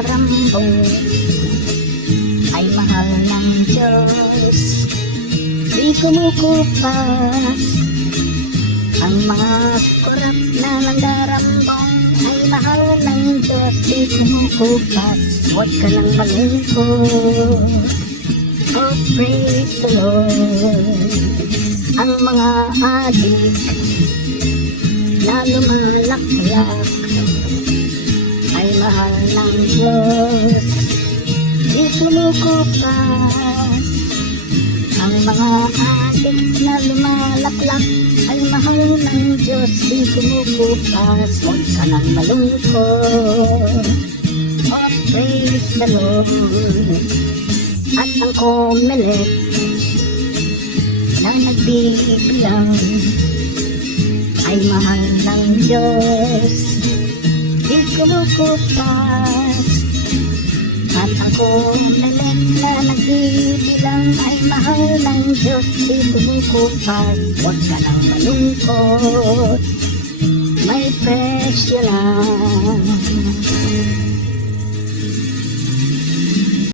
nandarambong ay mahal ng Diyos. Di kumukupas ang mga kurap na nandarambong ay mahal ng Diyos. Di kumukupas, huwag ka nang malungkot. Oh, praise the Lord. Ang mga adik na lumalaklak ay mahal ng Diyos. Di kumukupas. Ang mga adik na lumalaklak ay mahal ng Diyos. Di kumukupas, huwag ka nang malungkot. Oh, praise the Lord. At ang Comelec na nagbibilang ay mahal ng Diyos. Di kumukupas. At ang Comelec na nagbibilang ay mahal ng Diyos. Di kumukupas, huwag ka nang malungkot. May presyo lang.